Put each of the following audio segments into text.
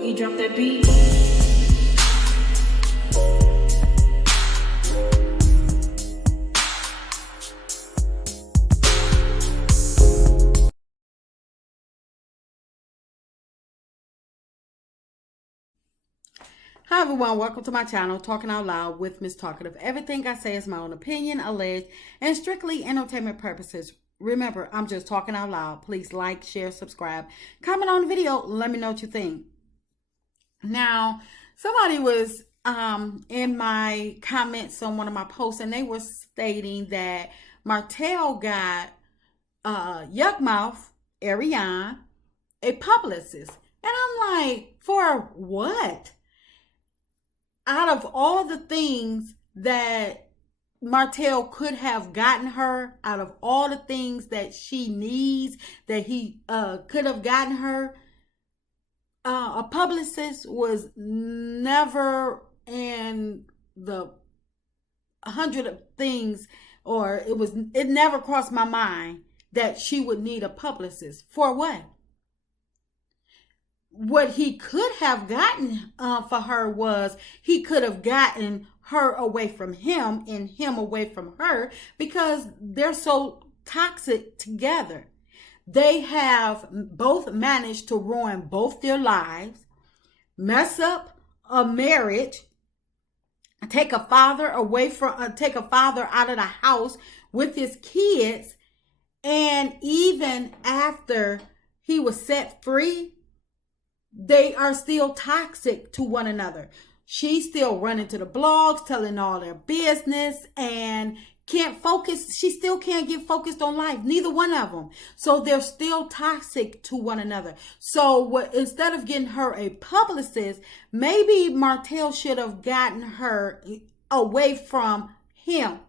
Boogie, drop that beat. Hi everyone, welcome to my channel, Talking Out Loud with Miss Talkative. Everything I say is my own opinion, alleged, and strictly entertainment purposes. Remember, I'm just talking out loud. Please like, share, subscribe, comment on the video. Let me know what you think. Now, somebody was in my comments on one of my posts, and they were stating that Martell got Yuck Mouth, Ariane, a publicist. And I'm like, for what? Out of all the things that Martell could have gotten her, out of all the things that she needs, that he could have gotten her, a publicist was never in the 100 of things, or it never crossed my mind that she would need a publicist. For what? What he could have gotten for her was he could have gotten her away from him and him away from her, because they're so toxic together. They have both managed to ruin both their lives, mess up a marriage, take a father out of the house with his kids, and even after he was set free, they are still toxic to one another. She's still running to the blogs, telling all their business, and can't focus. She still can't get focused on life. Neither one of them. So they're still toxic to one another. So instead of getting her a publicist, maybe Martell should have gotten her away from him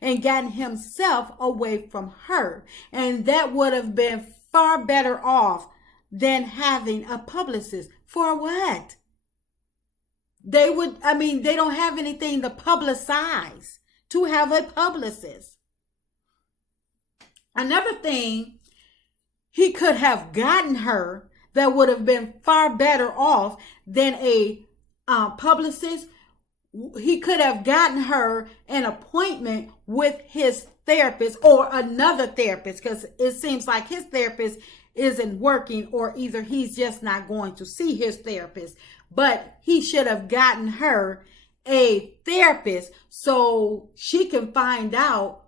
and gotten himself away from her. And that would have been far better off than having a publicist. For what? They don't have anything to publicize to have a publicist. Another thing he could have gotten her that would have been far better off than a publicist, he could have gotten her an appointment with his therapist or another therapist, because it seems like his therapist isn't working, or either he's just not going to see his therapist. But he should have gotten her a therapist so she can find out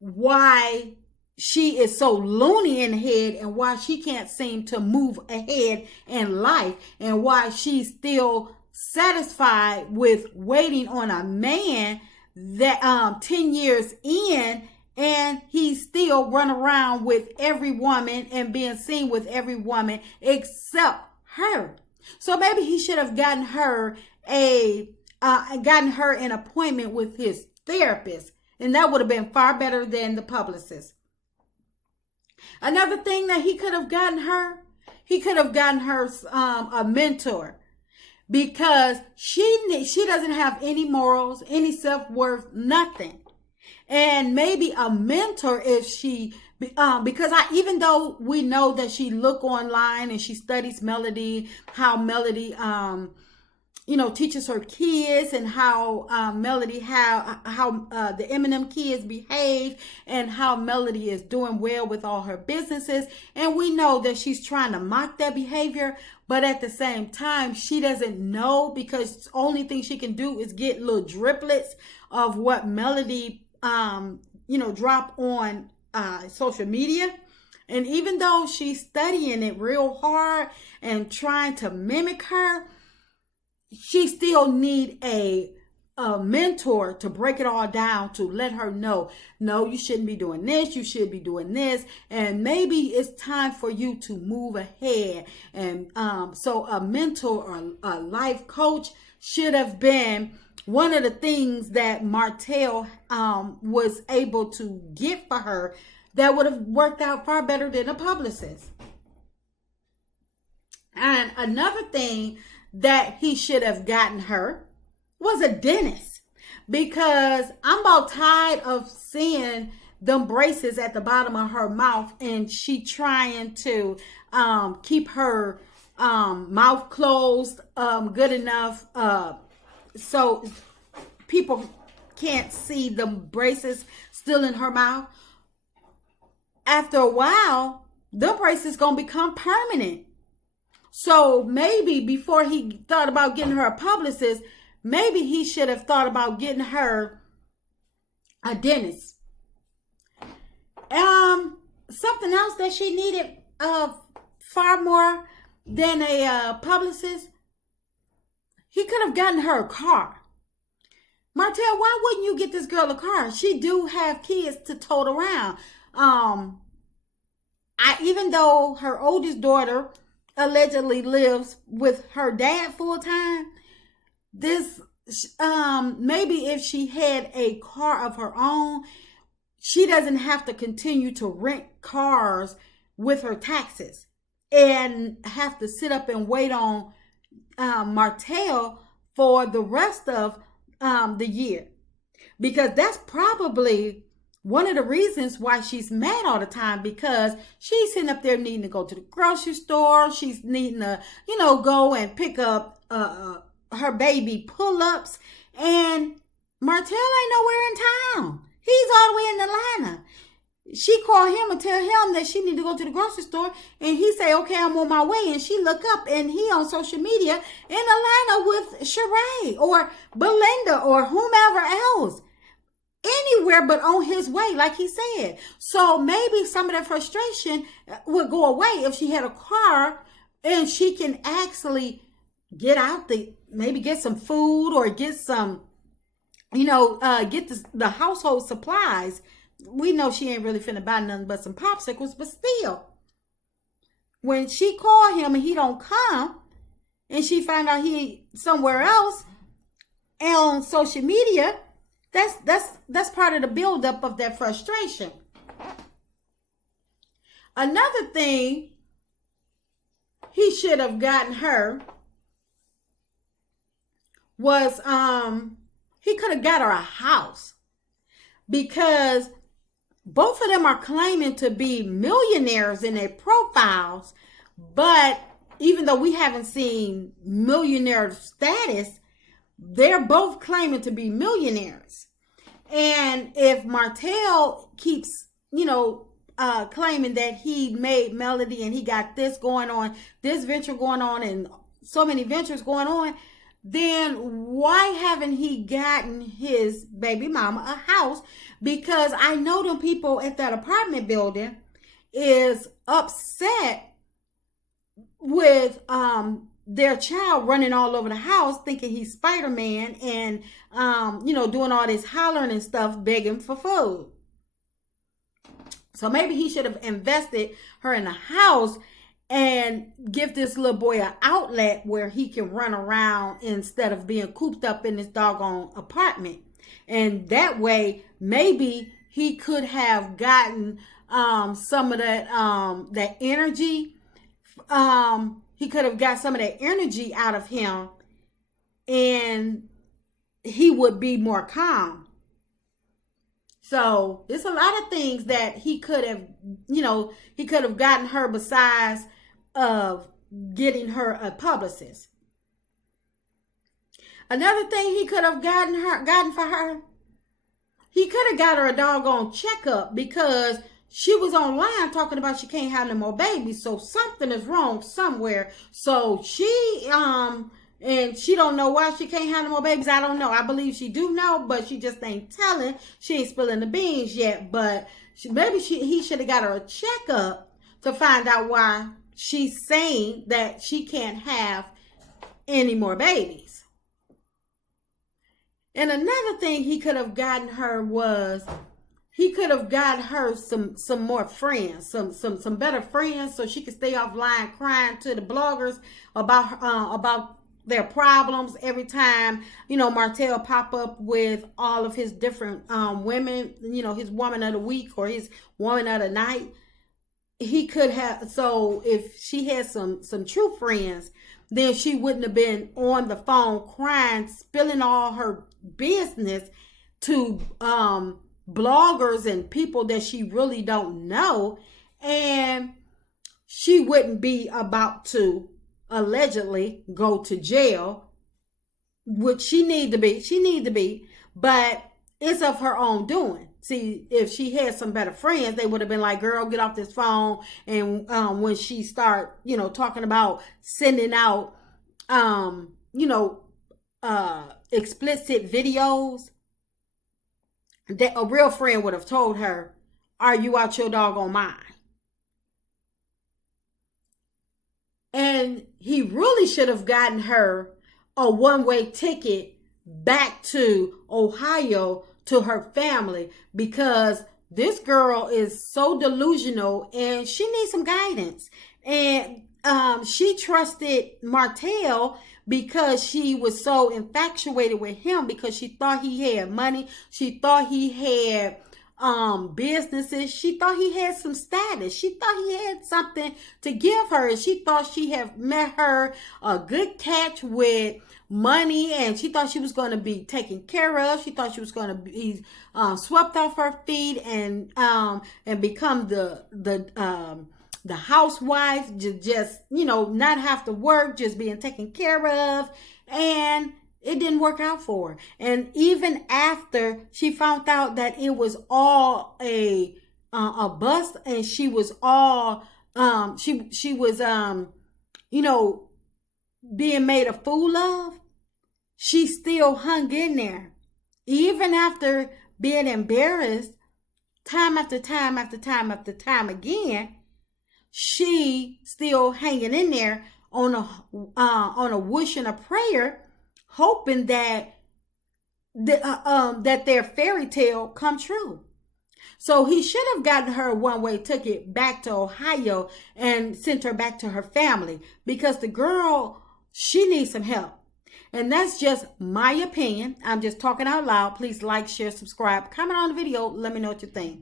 why she is so loony in the head, and why she can't seem to move ahead in life, and why she's still satisfied with waiting on a man that 10 years in, and he still run around with every woman and being seen with every woman except her. So maybe he should have gotten her an appointment with his therapist, and that would have been far better than the publicist. Another thing that he could have gotten her a mentor, because she doesn't have any morals, any self-worth, nothing. And maybe a mentor, if she, because even though we know that she look online and she studies Melody, how Melody, teaches her kids, and how Melody, how the Eminem kids behave, and how Melody is doing well with all her businesses. And we know that she's trying to mock that behavior, but at the same time, she doesn't know, because the only thing she can do is get little driplets of what Melody drop on social media. And even though she's studying it real hard and trying to mimic her, she still need a mentor to break it all down, to let her know, no, you shouldn't be doing this, you should be doing this, and maybe it's time for you to move ahead. And so a mentor or a life coach should have been one of the things that Martell was able to get for her that would have worked out far better than a publicist. And another thing that he should have gotten her was a dentist, because I'm about tired of seeing them braces at the bottom of her mouth, and she trying to keep her mouth closed good enough so people can't see the braces still in her mouth. After a while, the braces gonna become permanent. So maybe before he thought about getting her a publicist, maybe he should have thought about getting her a dentist. Something else that she needed far more than a publicist, he could have gotten her a car. Martell, why wouldn't you get this girl a car? She do have kids to tote around. Even though her oldest daughter allegedly lives with her dad full time, this maybe if she had a car of her own, she doesn't have to continue to rent cars with her taxes and have to sit up and wait on Martell for the rest of the year. Because that's probably one of the reasons why she's mad all the time, because she's sitting up there needing to go to the grocery store. She's needing to, go and pick up her baby pull-ups. And Martell ain't nowhere in town. He's all the way in Atlanta. She called him and tell him that she need to go to the grocery store. And he say, okay, I'm on my way. And she look up and he on social media in Atlanta with Sheree or Belinda or whomever else. Anywhere but on his way, like he said. So maybe some of that frustration would go away if she had a car and she can actually get out maybe get some food or get some, get the household supplies. We know she ain't really finna buy nothing but some popsicles, but still, when she called him and he don't come, and she found out he somewhere else and on social media, that's part of the buildup of that frustration. Another thing he should have gotten her was he could have got her a house, because both of them are claiming to be millionaires in their profiles, but even though we haven't seen millionaire status, they're both claiming to be millionaires. And if Martell keeps, claiming that he made Melody and he got this going on, this venture going on, and so many ventures going on, then why haven't he gotten his baby mama a house? Because I know them people at that apartment building is upset with their child running all over the house thinking he's Spider-Man and doing all this hollering and stuff, begging for food. So maybe he should have invested her in a house and give this little boy an outlet where he can run around instead of being cooped up in this doggone apartment. And that way, maybe he could have gotten some of that energy. He could have got some of that energy out of him, and he would be more calm. So there's a lot of things that he could have gotten her besides of getting her a publicist. Another thing he could have gotten for her, he could have got her a doggone checkup, because she was online talking about she can't have no more babies. So something is wrong somewhere. So she and she don't know why she can't have no more babies. I don't know. I believe she do know, but she just ain't telling. She ain't spilling the beans yet. But he should have got her a checkup to find out why she's saying that she can't have any more babies. And another thing he could have gotten her was he could have got her some more friends, some better friends, so she could stay offline crying to the bloggers about their problems every time Martell pop up with all of his different women, his woman of the week or his woman of the night. He could have, so if she had some true friends, then she wouldn't have been on the phone crying, spilling all her business to bloggers and people that she really don't know, and she wouldn't be about to allegedly go to jail, which she need to be, but it's of her own doing. See, if she had some better friends, they would have been like, girl, get off this phone. And when she start, talking about sending out, you know, explicit videos, that a real friend would have told her, are you out your doggone mind? And he really should have gotten her a one-way ticket back to Ohio to her family, because this girl is so delusional and she needs some guidance. And she trusted Martell because she was so infatuated with him, because she thought he had money. She thought he had businesses. She thought he had some status. She thought he had something to give her. She thought she had met her a good catch with money, and she thought she was going to be taken care of. She thought she was going to be swept off her feet and become the housewife, just not have to work, just being taken care of. And it didn't work out for her. And even after she found out that it was all a bust, and she was all she was being made a fool of, she still hung in there. Even after being embarrassed time after time after time after time again, she still hanging in there on a wish and a prayer, hoping that that their fairy tale come true. So he should have gotten her a one-way ticket back to Ohio and sent her back to her family, because the girl, she needs some help. And that's just my opinion. I'm just talking out loud. Please like, share, subscribe, comment on the video. Let me know what you think.